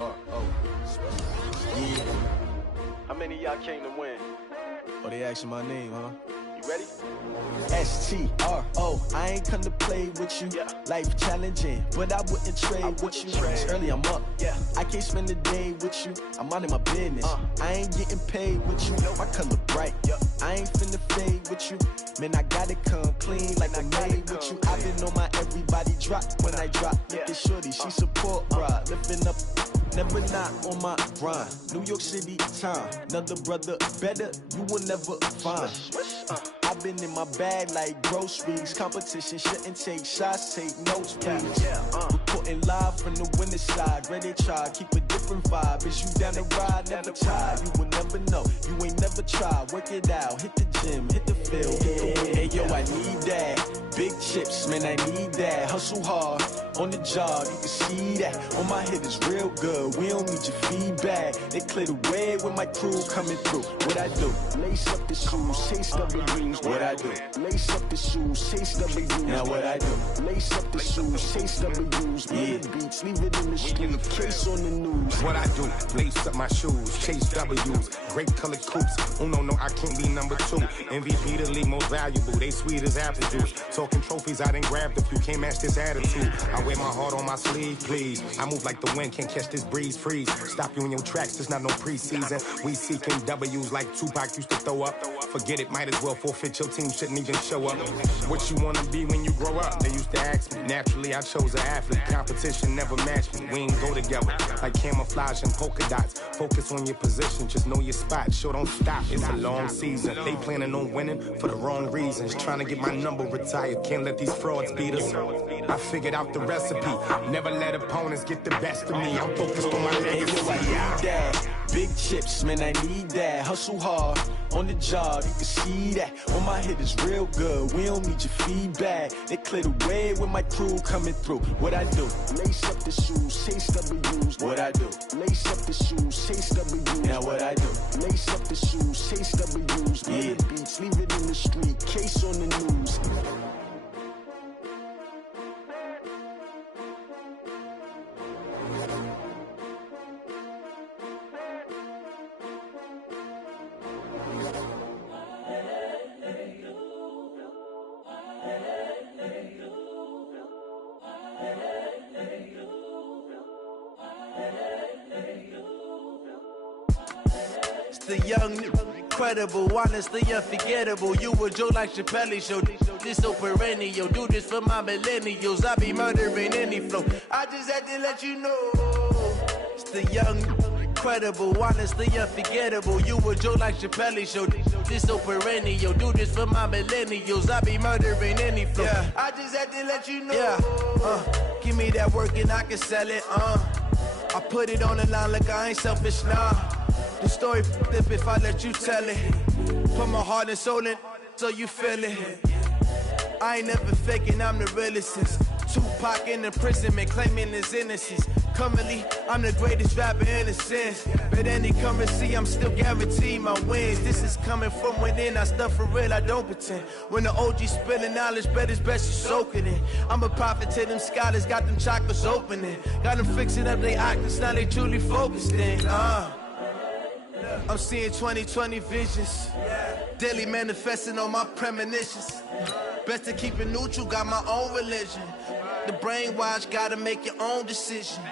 How many of y'all came to win? Oh, they asking my name, huh? You ready? STRO, I ain't come to play with you. Yeah. Life challenging, but I wouldn't trade with you. It's early, I'm up. Yeah. I can't spend the day with you. I'm out of my business. I ain't getting paid with you. My color bright. I ain't finna fade with you. Man, I gotta come clean like I made with you. I've been on my everybody drop when I drop. Look at shorty, she support ride. Lifting up, never not on my grind. New York City time, another brother better, you will never find. I've been in my bag like groceries. Competition shouldn't take shots, take notes, please. Reporting live from the winning side. Ready to try, keep a different vibe. Is you down the ride? Never tired. You will never know. You ain't never tried. Work it out. Hit the gym, hit the field. Hey yo, I need that. Big chips, man, I need that. Hustle hard on the job. You can see that. On my head is real good. We don't need your feedback. They clear the way with my crew coming through. What I do? Lace up the shoes, chase W's. What I do? Lace up the shoes, chase W's. Now what I do? Lace up the shoes, chase W's. Big beats, leave it in the street, case on the news. What I do? Lace up my shoes, chase W's. Great colored coops. Oh no, I can't be number 2. MVP the league most valuable. They sweet as apple juice. Talking trophies, I done grabbed a few. Can't match this attitude. I wear my heart on my sleeve, please. I move like the wind, can't catch this breeze. Freeze. Stop you in your tracks. There's not no preseason. We seeking W's like Tupac used to throw up. Forget it, might as well forfeit. Your team shouldn't even show up. What you wanna be when you grow up? They used to ask me. Naturally, I chose an athlete. Competition never matched me. We ain't go together like camouflage and polka dots. Focus on your position, just know your spot. Sure, don't stop. It's a long season. They planning on winning for the wrong reasons. Trying to get my number retired. Can't let these frauds beat us. I figured out the recipe. Never let opponents get the best of me. I'm focused on my legacy. I need that. Big chips, man, I need that. Hustle hard on the job, you can see that. On my head is real good. We don't need your feedback. They clear the way with my crew coming through. What I do? Lace up the shoes, chase W's. What I do? Lace up the shoes, chase W's. Now what I do? Lace up the shoes, chase W's. Big beats, leave it in the street, case on the news. The young, incredible, honestly unforgettable. You a Joe like Chappelle show. This so perennial. Do this for my millennials. I be murdering any flow. I just had to let you know. It's the young, incredible, honestly unforgettable. You a Joe like Chappelle show. This so perennial. Do this for my millennials. I be murdering any flow. Yeah. I just had to let you know. Yeah. Give me that work and I can sell it. I put it on the line like I ain't selfish, nah. The story flip if I let you tell it. Put my heart and soul in so you feel it. I ain't never faking, I'm the realest since Tupac in imprisonment, claiming his innocence. Currently, I'm the greatest rapper in a sense. But any currency, I'm still guaranteed my wins. This is coming from within, I stuff for real, I don't pretend. When the OG spilling knowledge, bet it's best you soak it in. I'm a prophet to them scholars, got them chakras opening. Got them fixing up their octaves, now they truly focused in. I'm seeing 2020 visions. Daily manifesting on my premonitions. Best to keep it neutral, got my own religion. The brainwash, gotta make your own decision.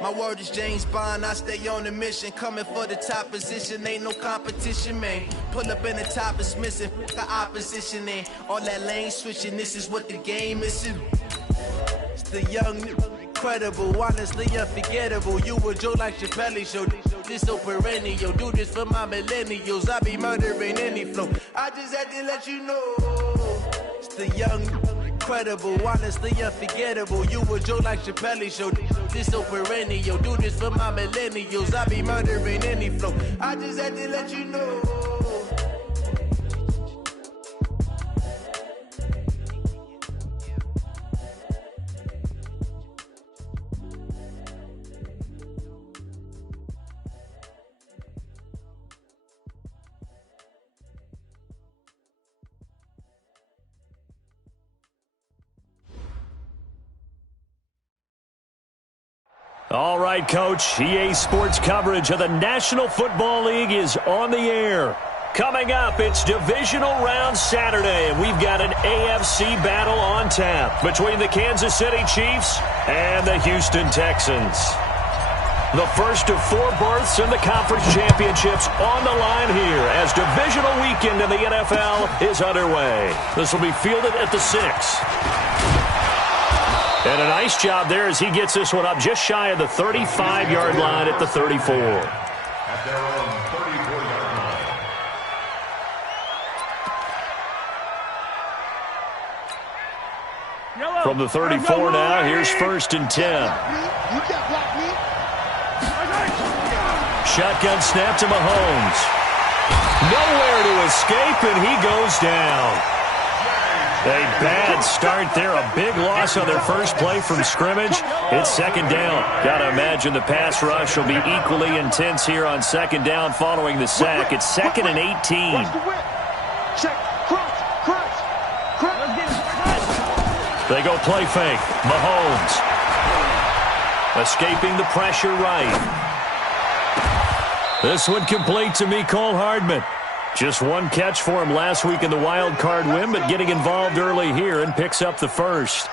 My word is James Bond, I stay on the mission. Coming for the top position, ain't no competition, man. Pull up in the top is missing, the opposition in. All that lane switching, this is what the game is. It's the young, incredible, honestly unforgettable. You a Joe like Chappelle show. This so perennial. Do this for my millennials. I be murdering any flow. I just had to let you know. It's the young, incredible, honestly unforgettable. You a Joe like Chappelle show. This so perennial. Do this for my millennials. I be murdering any flow. I just had to let you know. All right, Coach. EA Sports coverage of the National Football League is on the air. Coming up, it's Divisional Round Saturday, and we've got an AFC battle on tap between the Kansas City Chiefs and the Houston Texans. The first of 4 berths in the conference championships on the line here as divisional weekend in the NFL is underway. This will be fielded at the 6. And a nice job there as he gets this one up just shy of the 35-yard line at the 34. At their own 34-yard line. From the 34 now, here's 1st and 10. Shotgun snap to Mahomes. Nowhere to escape, and he goes down. A bad start there, a big loss on their first play from scrimmage. It's 2nd down. Got to imagine the pass rush will be equally intense here on 2nd down following the sack. It's 2nd and 18. They go play fake. Mahomes. Escaping the pressure right. This one complete to Mecole Hardman. Just 1 catch for him last week in the wild card win, but getting involved early here and picks up the first.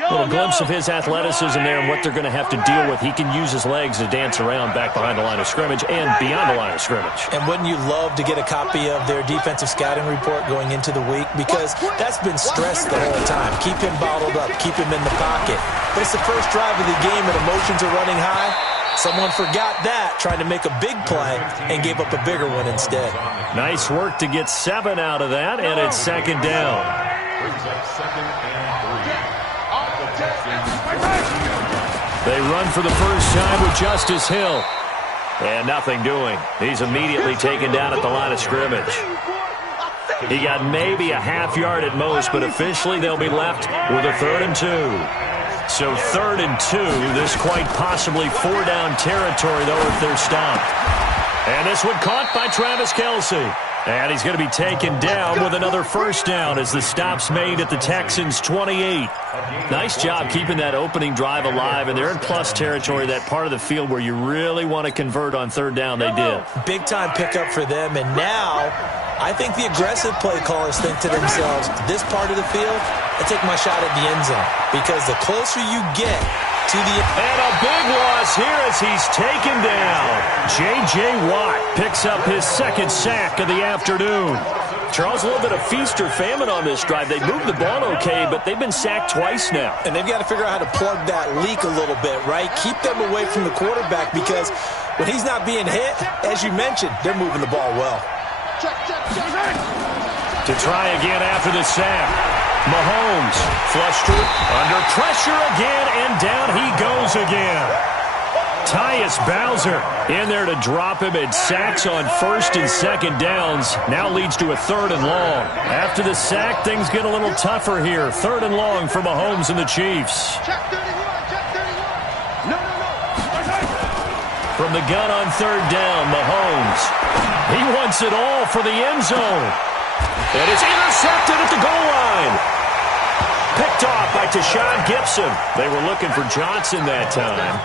A little glimpse of his athleticism there and what they're going to have to deal with. He can use his legs to dance around back behind the line of scrimmage and beyond the line of scrimmage. And wouldn't you love to get a copy of their defensive scouting report going into the week? Because that's been stressed the whole time. Keep him bottled up. Keep him in the pocket. But it's the first drive of the game and emotions are running high. Someone forgot that, trying to make a big play, and gave up a bigger one instead. Nice work to get 7 out of that, and it's 2nd down. Brings up 2nd and 3. They run for the first time with Justice Hill. And nothing doing. He's immediately taken down at the line of scrimmage. He got maybe a half-yard at most, but officially they'll be left with a 3rd and 2. So 3rd and 2, this quite possibly 4-down territory, though, if they're stopped. And this one caught by Travis Kelce. And he's going to be taken down with another first down as the stop's made at the Texans' 28. Nice job keeping that opening drive alive, and they're in plus territory, that part of the field where you really want to convert on 3rd down. They did. Big-time pickup for them, and now I think the aggressive play callers think to themselves, this part of the field, I take my shot at the end zone, because the closer you get to the... And a big loss here as he's taken down. J.J. Watt picks up his 2nd sack of the afternoon. Charles, a little bit of feast or famine on this drive. They moved the ball okay, but they've been sacked twice now. And they've got to figure out how to plug that leak a little bit, right? Keep them away from the quarterback, because when he's not being hit, as you mentioned, they're moving the ball well. To try again after the sack. Mahomes flustered, under pressure again, and down he goes again. Tyus Bowser in there to drop him, and sacks on 1st and 2nd downs. Now leads to a 3rd and long. After the sack, things get a little tougher here. 3rd and long for Mahomes and the Chiefs. From the gun on 3rd down, Mahomes. He wants it all for the end zone. And it's intercepted at the goal line. Picked off by Tashawn Gibson. They were looking for Johnson that time.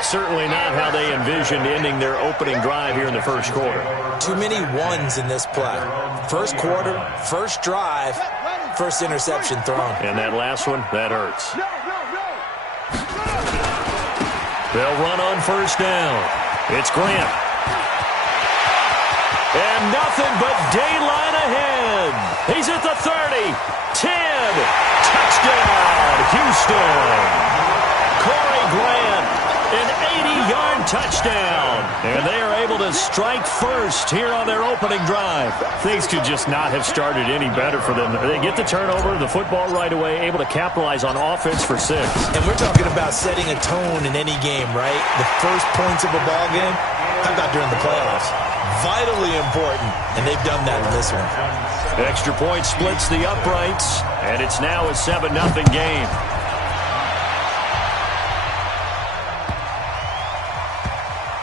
Certainly not how they envisioned ending their opening drive here in the first quarter. Too many ones in this play. First quarter, first drive, first interception thrown. And that last one, that hurts. They'll run on 1st down. It's Grant. And nothing but daylight ahead. He's at the 30, 10, touchdown, Houston. Corey Grant, an 80-yard touchdown. And they are able to strike first here on their opening drive. Things could just not have started any better for them. They get the turnover, the football right away, able to capitalize on offense for 6. And we're talking about setting a tone in any game, right? The first points of a ball game, how about during the playoffs? Vitally important, and they've done that in this one. Extra point splits the uprights, and it's now a 7-0 game.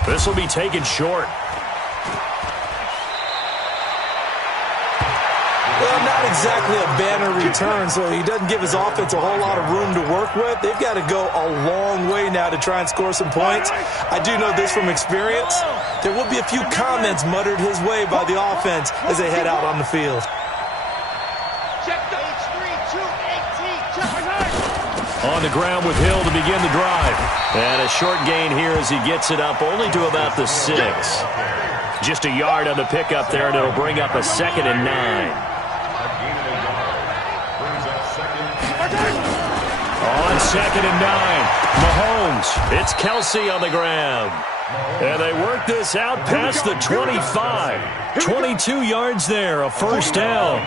This will be taken short. Well, not not exactly a banner return, so he doesn't give his offense a whole lot of room to work with. They've got to go a long way now to try and score some points. I do know this from experience. There will be a few comments muttered his way by the offense as they head out on the field. On the ground with Hill to begin the drive. And a short gain here as he gets it up only to about the 6. Just a yard on the pickup there, and it'll bring up a 2nd and 9. On 2nd and 9, Mahomes. It's Kelsey on the ground. And they work this out past the 25. 22 yards there, a first down.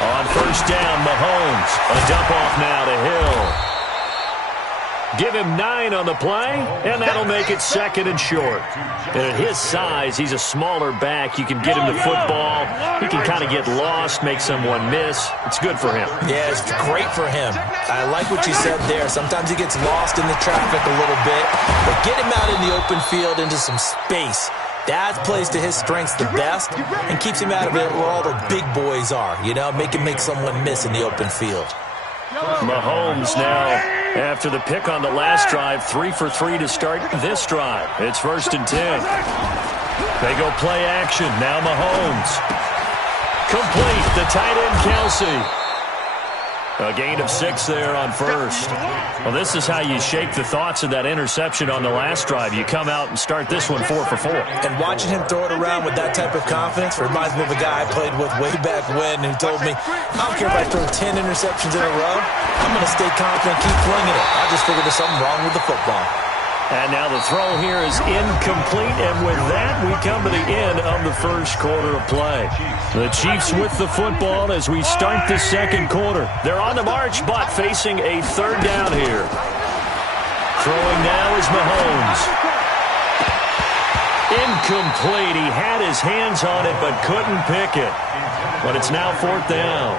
On first down, Mahomes. A dump off now to Hill. Give him 9 on the play, and that'll make it 2nd and short. And at his size, he's a smaller back. You can get him the football. He can kind of get lost, make someone miss. It's good for him. Yeah, it's great for him. I like what you said there. Sometimes he gets lost in the traffic a little bit, but get him out in the open field into some space. That plays to his strengths the best and keeps him out of it where all the big boys are. You know, make him make someone miss in the open field. Mahomes now, after the pick on the last drive, 3 for 3 to start this drive. It's 1st and 10. They go play action. Now Mahomes. Complete. The tight end, Kelsey. A gain of 6 there on first. Well, this is how you shake the thoughts of that interception on the last drive. You come out and start this one 4 for 4. And watching him throw it around with that type of confidence reminds me of a guy I played with way back when who told me, I don't care if I throw 10 interceptions in a row, I'm going to stay confident, keep flinging it. I just figured there's something wrong with the football. And now the throw here is incomplete, and with that, we come to the end of the first quarter of play. The Chiefs with the football as we start the second quarter. They're on the march, but facing a 3rd down here. Throwing now is Mahomes. Incomplete. He had his hands on it, but couldn't pick it. But it's now 4th down.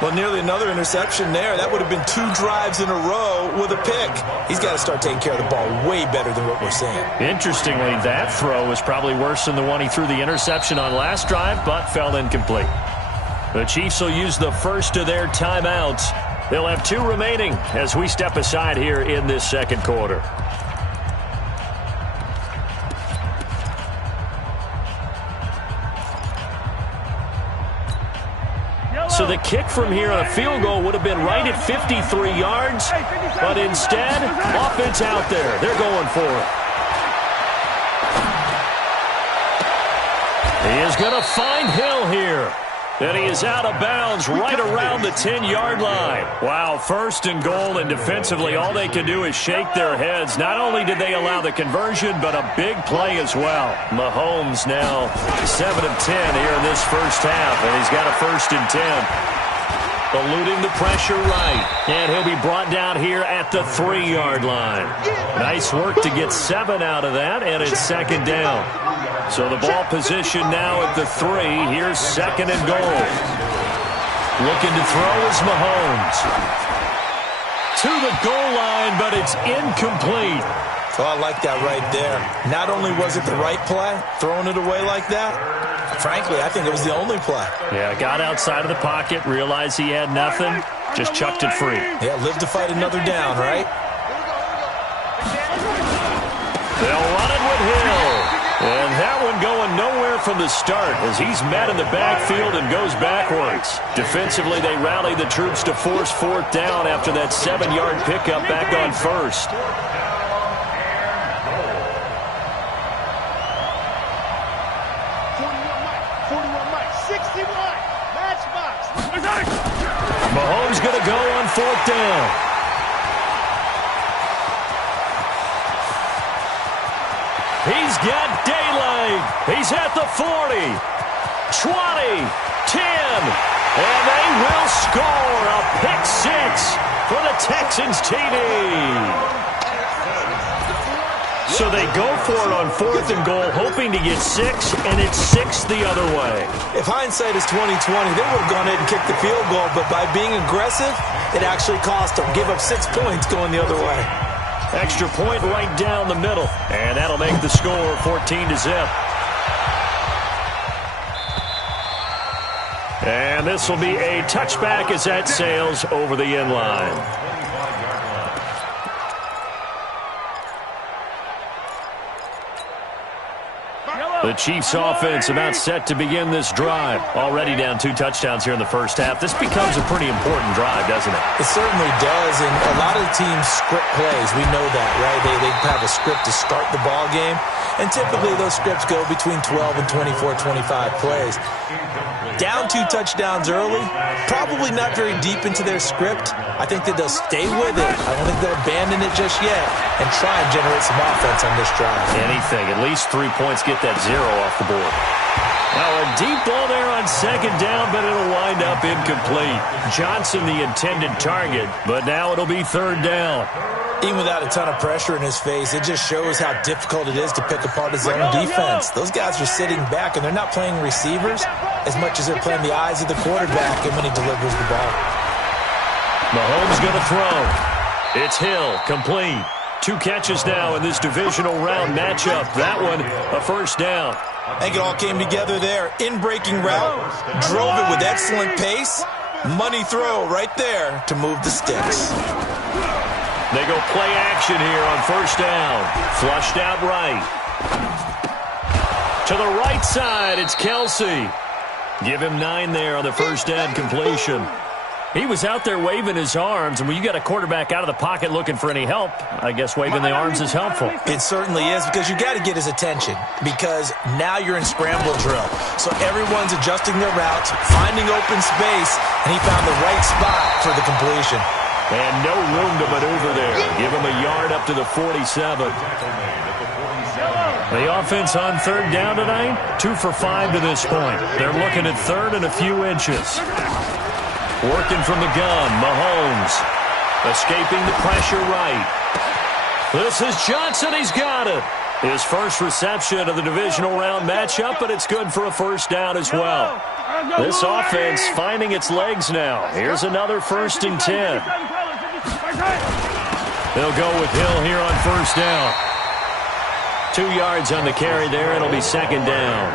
Well, nearly another interception there. That would have been 2 drives in a row with a pick. He's got to start taking care of the ball way better than what we're seeing. Interestingly, that throw was probably worse than the one he threw the interception on last drive, but fell incomplete. The Chiefs will use the first of their timeouts. They'll have 2 remaining as we step aside here in this second quarter. So the kick from here on a field goal would have been right at 53 yards, but instead, offense out there. They're going for it. He is going to find Hill here. And he is out of bounds right around the 10-yard line. Wow, 1st and goal, and defensively all they can do is shake their heads. Not only did they allow the conversion, but a big play as well. Mahomes now 7 of 10 here in this first half, and he's got a 1st and 10. Eluding the pressure right, and he'll be brought down here at the 3-yard line. Nice work to get 7 out of that, and it's 2nd down. So the ball position now at the 3. Here's 2nd and goal. Looking to throw is Mahomes. To the goal line, but it's incomplete. Oh, I like that right there. Not only was it the right play, throwing it away like that, frankly, I think it was the only play. Yeah, got outside of the pocket, realized he had nothing, just chucked it free. Yeah, live to fight another down, right? They'll run it with Hill. And that one going nowhere from the start as he's met in the backfield and goes backwards. Defensively, they rally the troops to force 4th down after that 7-yard pickup back on first. Mahomes going to go on 4th down. He's got daylight. He's at the 40, 20, 10, and they will score a pick 6 for the Texans TD. So they go for it on 4th and goal, hoping to get 6, and it's 6 the other way. If hindsight is 20/20, they would have gone ahead and kicked the field goal, but by being aggressive, it actually cost them. Give up 6 points going the other way. Extra point right down the middle. And that'll make the score 14-0. And this will be a touchback as that sails over the end line. The Chiefs offense about set to begin this drive. Already down 2 touchdowns here in the first half. This becomes a pretty important drive, doesn't it? It certainly does, and a lot of the teams script plays. We know that, right? They have a script to start the ball game, and typically those scripts go between 12 and 24, 25 plays. Down 2 touchdowns early, probably not very deep into their script. I think that they'll stay with it. I don't think they'll abandon it just yet and try and generate some offense on this drive. Anything. At least 3 points, get that 0 off the board. Now a deep ball there on second down, but it'll wind up incomplete. Johnson the intended target, but now it'll be third down. Even without a ton of pressure in his face, it just shows how difficult it is to pick apart his own defense. Those guys are sitting back, and they're not playing receivers as much as they're playing the eyes of the quarterback and when he delivers the ball. Mahomes going to throw. It's Hill, complete. 2 catches now in this divisional round matchup. That one, a first down. I think it all came together there. In-breaking route, drove it with excellent pace. Money throw right there to move the sticks. They go play action here on first down. Flushed out right. To the right side, it's Kelsey. Give him 9 there on the first down completion. He was out there waving his arms, and when you got a quarterback out of the pocket looking for any help, I guess waving the arms is helpful. It certainly is, because you got to get his attention, because now you're in scramble drill. So everyone's adjusting their routes, finding open space, and he found the right spot for the completion. And no room to maneuver there. Give him a yard up to the 47. The offense on third down tonight, 2 for 5 to this point. They're looking at third and a few inches. Working from the gun, Mahomes. Escaping the pressure right. This is Johnson, he's got it. His first reception of the divisional round matchup, but it's good for a first down as well. This offense finding its legs now. Here's another 1st and 10. They'll go with Hill here on first down. 2 yards on the carry there. It'll be second down.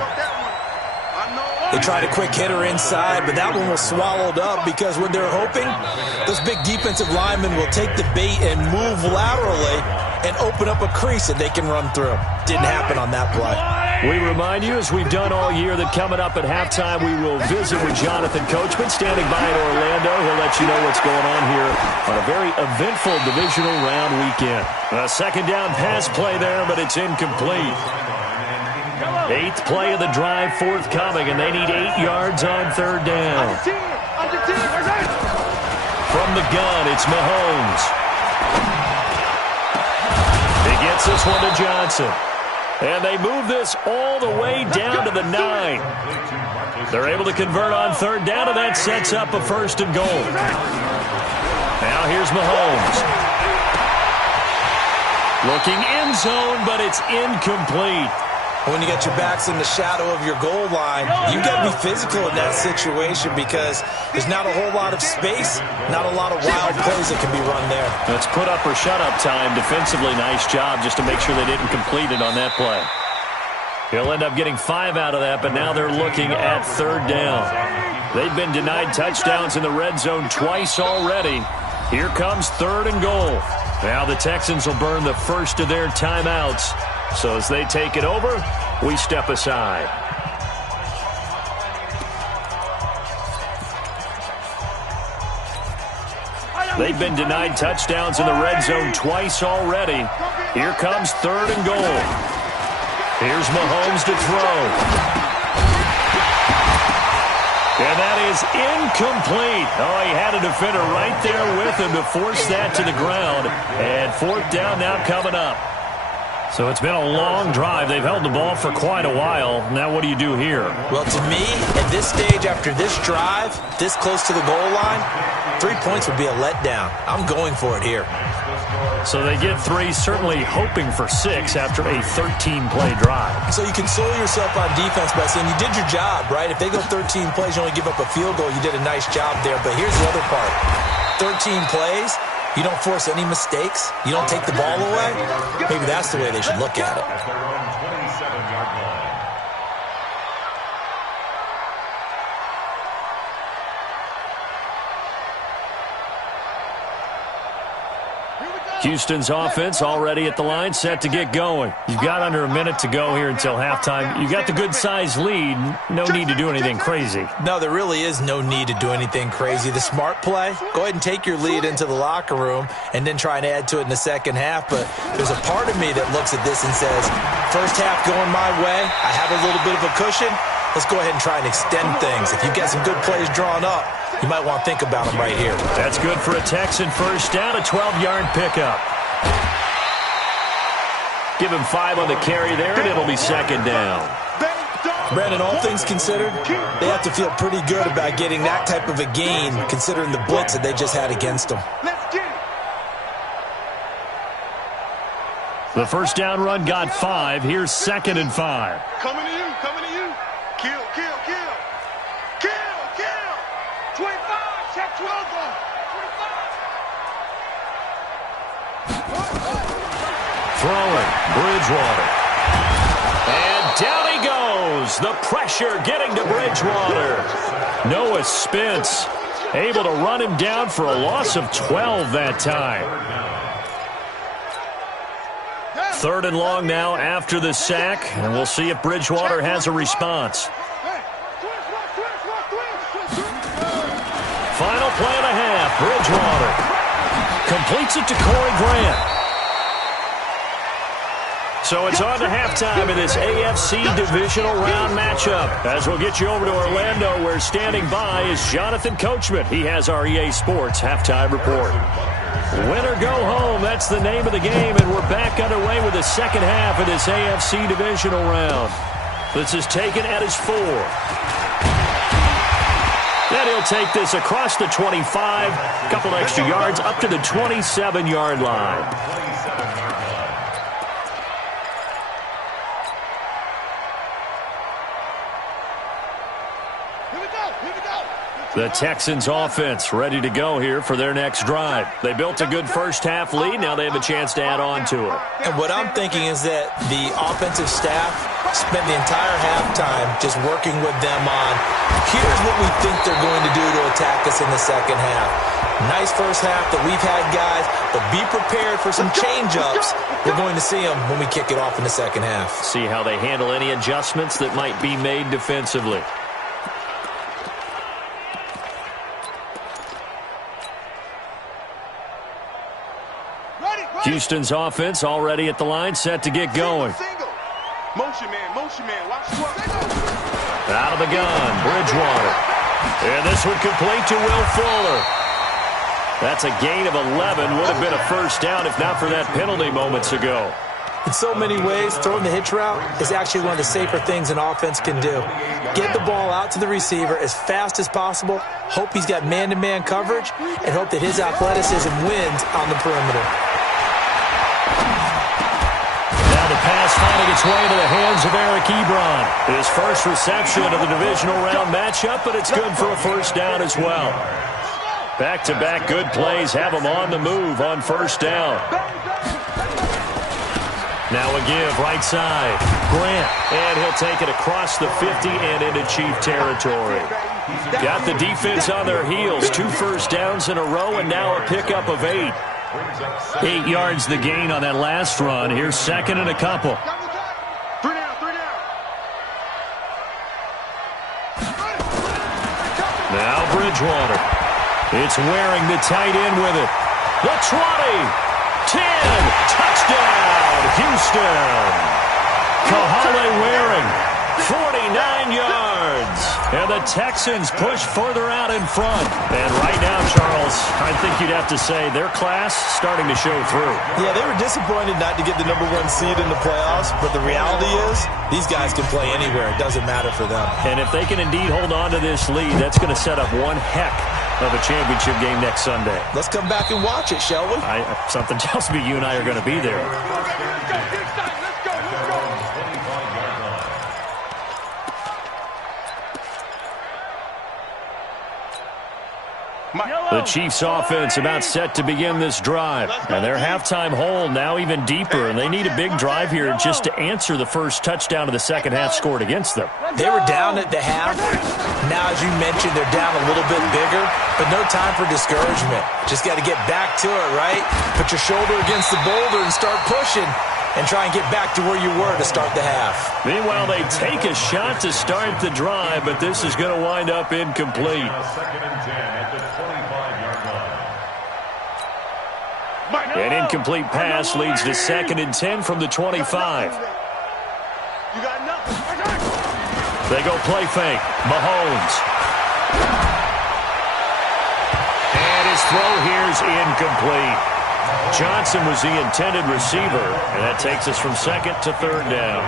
They tried a quick hitter inside, but that one was swallowed up because when they're hoping, those big defensive linemen will take the bait and move laterally and open up a crease that they can run through. Didn't happen on that play. We remind you, as we've done all year, that coming up at halftime, we will visit with Jonathan Coachman, standing by in Orlando. He'll let you know what's going on here on a very eventful divisional round weekend. A second down pass play there, but it's incomplete. 8th play of the drive forthcoming, and they need 8 yards on third down. From the gun, it's Mahomes. He gets this one to Johnson. And they move this all the way down to the 9. They're able to convert on third down, and that sets up a 1st and goal. Now here's Mahomes. Looking end zone, but it's incomplete. When you got your backs in the shadow of your goal line, you got to be physical in that situation because there's not a whole lot of space, not a lot of wild plays that can be run there. Let's put up or shut up time. Defensively, nice job just to make sure they didn't complete it on that play. He'll end up getting 5 out of that, but now they're looking at third down. They've been denied touchdowns in the red zone twice already. Here comes 3rd and goal. Now the Texans will burn the first of their timeouts. So as they take it over, we step aside. They've been denied touchdowns in the red zone twice already. Here comes 3rd and goal. Here's Mahomes to throw. And that is incomplete. Oh, he had a defender right there with him to force that to the ground. And 4th down now coming up. So it's been a long drive. They've held the ball for quite a while. Now what do you do here? Well, to me, at this stage, after this drive, this close to the goal line, 3 points would be a letdown. I'm going for it here. So they get 3, certainly hoping for 6 after a 13-play drive. So you console yourself on defense by saying you did your job, right? If they go 13 plays, you only give up a field goal, you did a nice job there. But here's the other part. 13 plays, You don't force any mistakes. You don't take the ball away. Maybe that's the way they should look at it. At their own 27-yard line. Houston's offense already at the line, set to get going. You've got under a minute to go here until halftime. You've got the good-sized lead. No need to do anything crazy. No, there really is no need to do anything crazy. The smart play, go ahead and take your lead into the locker room and then try and add to it in the second half. But there's a part of me that looks at this and says, first half going my way, I have a little bit of a cushion. Let's go ahead and try and extend things. If you've got some good plays drawn up, you might want to think about them right here. That's good for a Texan first down, a 12-yard pickup. Give him 5 on the carry there, and it'll be second down. Brandon, all things considered, they have to feel pretty good about getting that type of a gain, considering the blitz that they just had against them. The first down run got 5. Here's 2nd and 5. Coming to you, coming to you. Kill, kill, kill. Kill, kill. 25, check 12 on. 25. Throwing, Bridgewater. And down he goes. The pressure getting to Bridgewater. Noah Spence able to run him down for a loss of 12 that time. 3rd and long now after the sack, and we'll see if Bridgewater has a response. Final play and a half. Bridgewater completes it to Corey Grant. So it's on to halftime in this AFC divisional round matchup. As we'll get you over to Orlando, where standing by is Jonathan Coachman. He has our EA Sports halftime report. Win or go home, that's the name of the game, and we're back underway with the second half of this AFC divisional round. This is taken at his 4. Then he'll take this across the 25, a couple extra yards up to the 27-yard line. The Texans offense ready to go here for their next drive. They built a good first half lead. Now they have a chance to add on to it. And what I'm thinking is that the offensive staff spent the entire halftime just working with them on, here's what we think they're going to do to attack us in the second half. Nice first half that we've had, guys, but be prepared for some change-ups. We're going to see them when we kick it off in the second half. See how they handle any adjustments that might be made defensively. Houston's offense already at the line, set to get going. Motion man, watch Out of the gun, Bridgewater. And this one complete to Will Fuller. That's a gain of 11. Would have been a first down if not for that penalty moments ago. In so many ways, throwing the hitch route is actually one of the safer things an offense can do. Get the ball out to the receiver as fast as possible, hope he's got man-to-man coverage, and hope that his athleticism wins on the perimeter. Now the pass finding its way into the hands of Eric Ebron. His first reception of the divisional round matchup, but it's good for a first down as well. Back-to-back good plays have him on the move on first down. Now a give, right side. Grant, and he'll take it across the 50 and into Chief territory. Got the defense on their heels. 2 first downs in a row, and now a pickup of 8. 8 yards the gain on that last run. Here's second and a couple. 3 down. Now Bridgewater. It's wearing the tight end with it. The 20. 10. Touchdown, Houston. Kahale Waring, 49 yards. And the Texans push further out in front. And right now, Charles, I think you'd have to say their class starting to show through. Yeah, they were disappointed not to get the number 1 seed in the playoffs, but the reality is these guys can play anywhere. It doesn't matter for them. And if they can indeed hold on to this lead, that's going to set up one heck of a championship game next Sunday. Let's come back and watch it, shall we? Something tells me you and I are going to be there. The Chiefs offense about set to begin this drive. And their halftime hole now even deeper, and they need a big drive here just to answer the first touchdown of the second half scored against them. They were down at the half. Now, as you mentioned, they're down a little bit bigger, but no time for discouragement. Just got to get back to it, right? Put your shoulder against the boulder and start pushing and try and get back to where you were to start the half. Meanwhile, they take a shot to start the drive, but this is going to wind up incomplete. Second and 10 at the 25-yard line. An incomplete pass leads to second and 10 from the 25. You got nothing. They go play fake. Mahomes. And his throw here's incomplete. Johnson was the intended receiver, and that takes us from second to third down.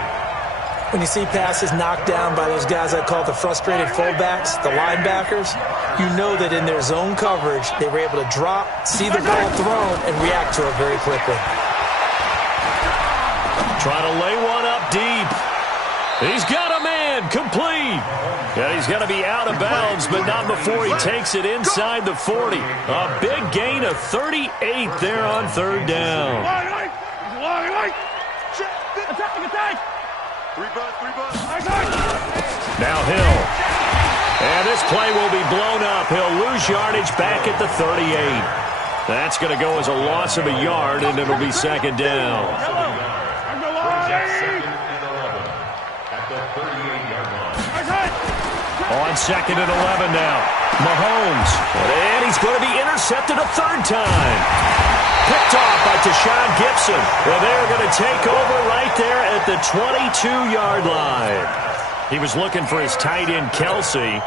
When you see passes knocked down by those guys I call the frustrated fullbacks, the linebackers, you know that in their zone coverage, they were able to drop, see the ball thrown, and react to it very quickly. Trying to lay one up deep. He's got a man, complete. Yeah, he's going to be out of bounds, but not before he takes it inside the 40. A big gain of 38 there on third down. Now Hill. And this play will be blown up. He'll lose yardage back at the 38. That's going to go as a loss of a yard, and it'll be second down. On second and 11 now. Mahomes. And he's going to be intercepted a third time. Picked off by Tashawn Gibson. And they're going to take over right there at the 22-yard line. He was looking for his tight end, Kelsey.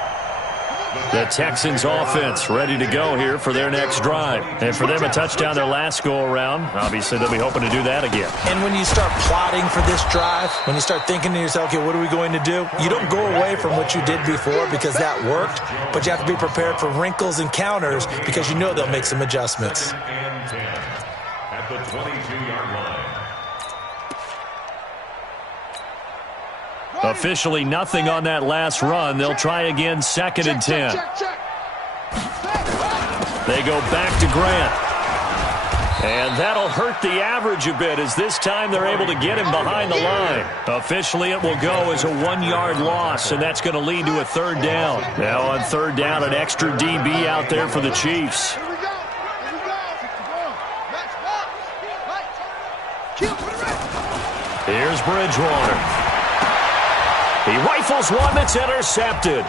The Texans offense ready to go here for their next drive. And for them, a touchdown their last go-around. Obviously, they'll be hoping to do that again. And when you start plotting for this drive, when you start thinking to yourself, okay, what are we going to do? You don't go away from what you did before because that worked, but you have to be prepared for wrinkles and counters because you know they'll make some adjustments. At the 22-yard line. Officially nothing on that last run. They'll try again second and 10. They go back to Grant. And that'll hurt the average a bit as this time they're able to get him behind the line. Officially it will go as a 1-yard loss, and that's going to lead to a third down. Now on third down, an extra DB out there for the Chiefs. Here's Bridgewater. He rifles one that's intercepted.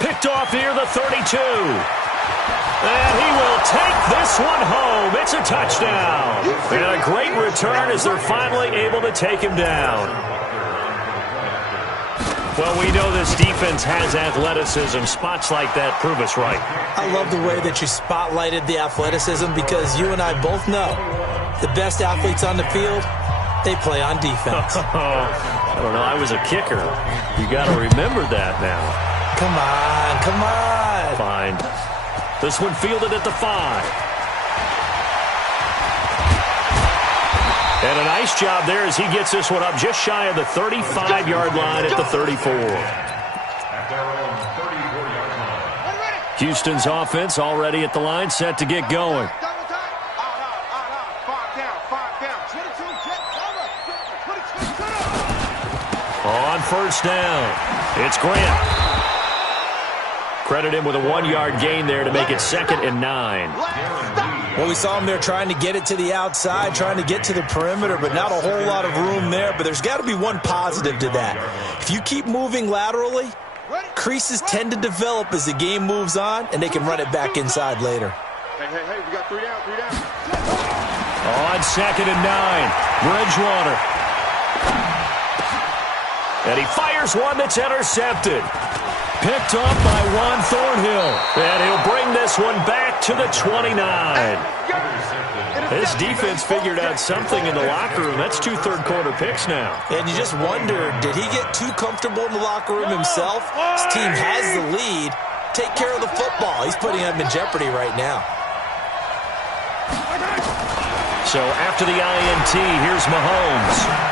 Picked off here, the 32. And he will take this one home. It's a touchdown. And a great return as they're finally able to take him down. Well, we know this defense has athleticism. Spots like that prove us right. I love the way that you spotlighted the athleticism because you and I both know the best athletes on the field, they play on defense. I don't know. I was a kicker. You got to remember that now. Come on, come on. Fine. This one fielded at the 5. And a nice job there as he gets this one up just shy of the 35-yard line at the 34. At their own 34-yard line. Houston's offense already at the line, set to get going. On first down, it's Grant. Credit him with a 1-yard gain there to make it second and 9. Well, we saw him there trying to get it to the outside, trying to get to the perimeter, but not a whole lot of room there. But there's got to be one positive to that. If you keep moving laterally, creases tend to develop as the game moves on, and they can run it back inside later. Hey, we got 3 down, 3 down. On second and 9, Bridgewater. And he fires one that's intercepted. Picked off by Juan Thornhill. And he'll bring this one back to the 29. This defense figured out something in the locker room. That's 2 third-quarter picks now. And you just wonder, did he get too comfortable in the locker room himself? His team has the lead. Take care of the football. He's putting them in jeopardy right now. So after the INT, here's Mahomes.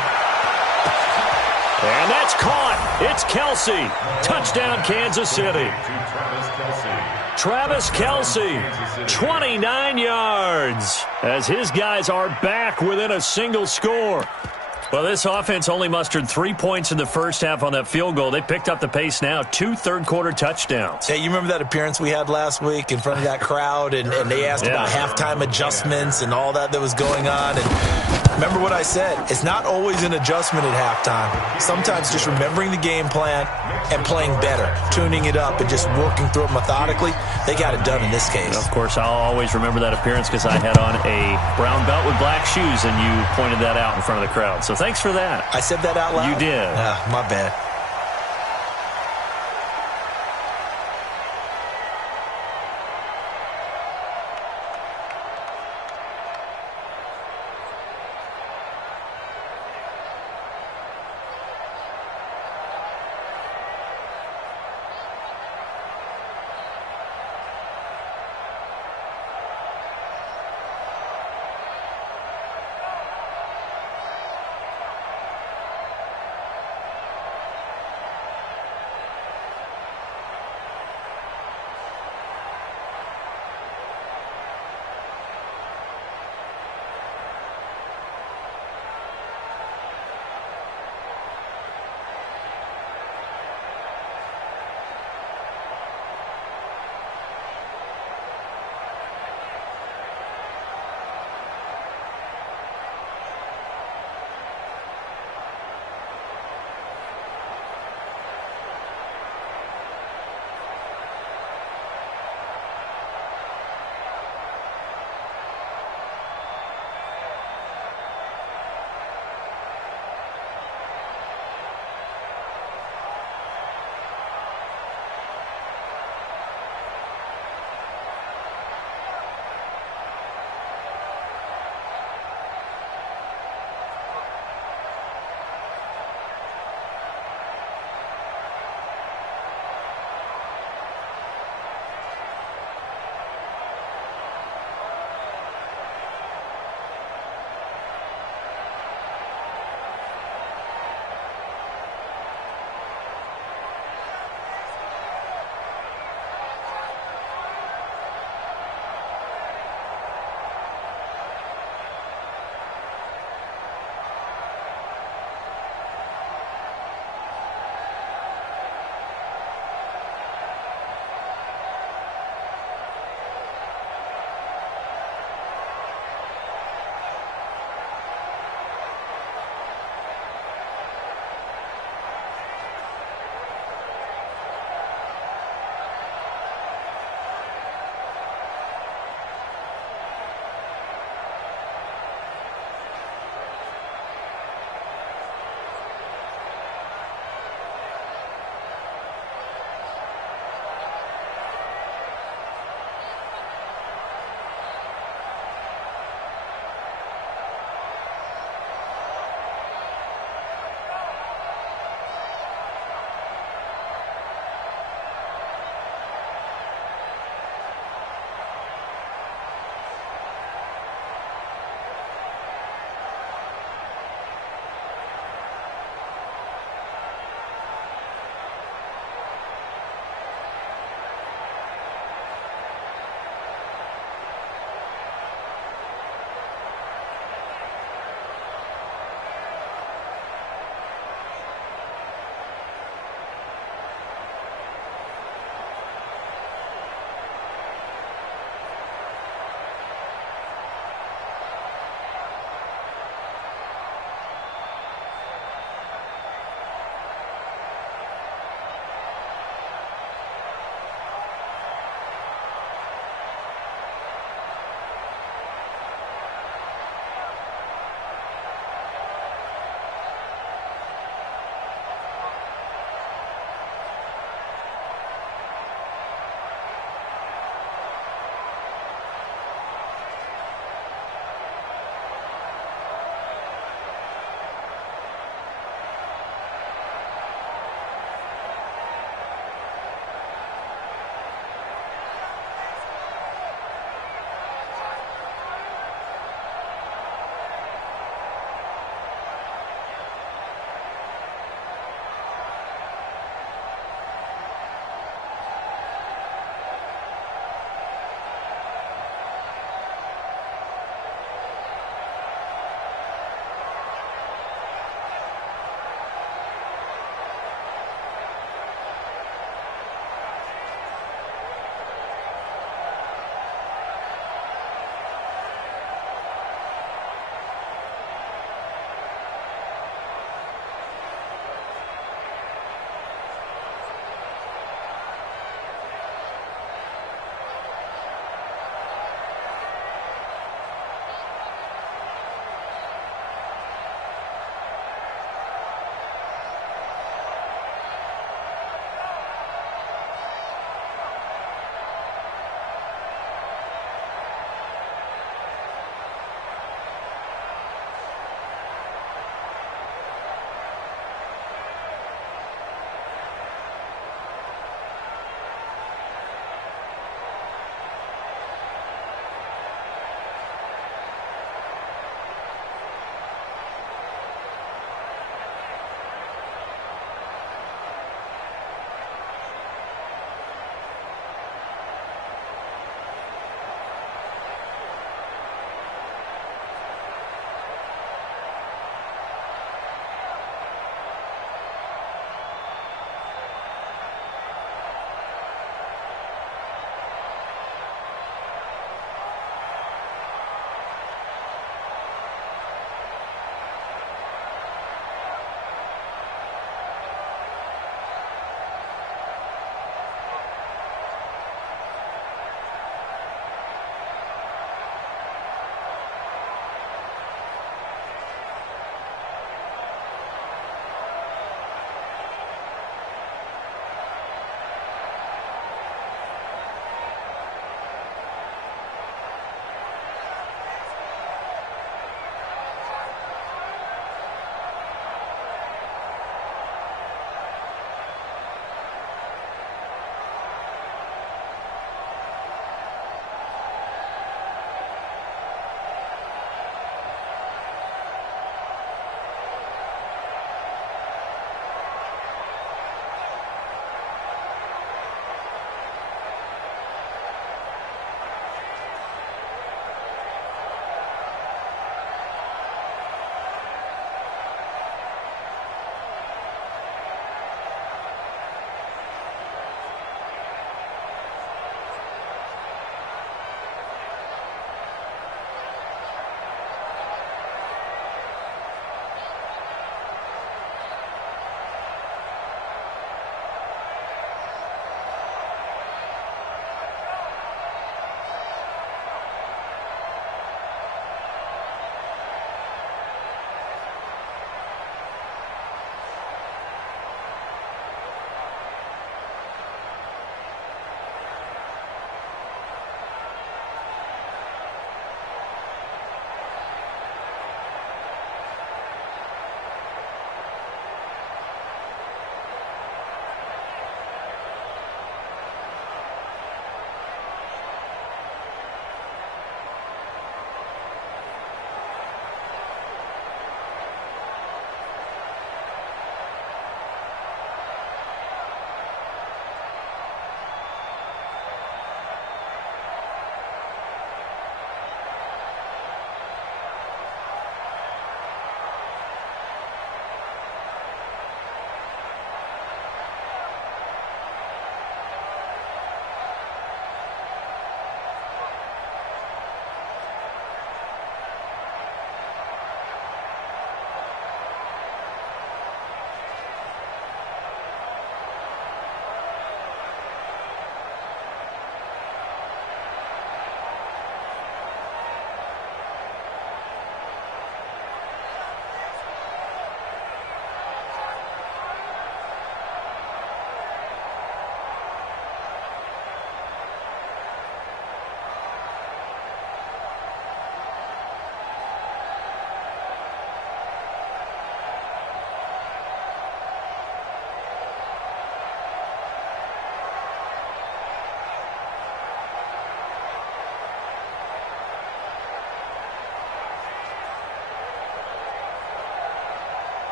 And that's caught. It's Kelsey. Touchdown, Kansas City. To Travis Kelce. Travis Kelce, 29 yards, as his guys are back within a single score. Well, this offense only mustered 3 points in the first half on that field goal. They picked up the pace now, 2 third-quarter touchdowns. Hey, you remember that appearance we had last week in front of that crowd, and they asked about halftime adjustments and all that was going on? And remember what I said. It's not always an adjustment at halftime. Sometimes just remembering the game plan and playing better, tuning it up and just working through it methodically. They got it done in this case. Of course, I'll always remember that appearance because I had on a brown belt with black shoes, and you pointed that out in front of the crowd. So thanks for that. I said that out loud? You did. My bad.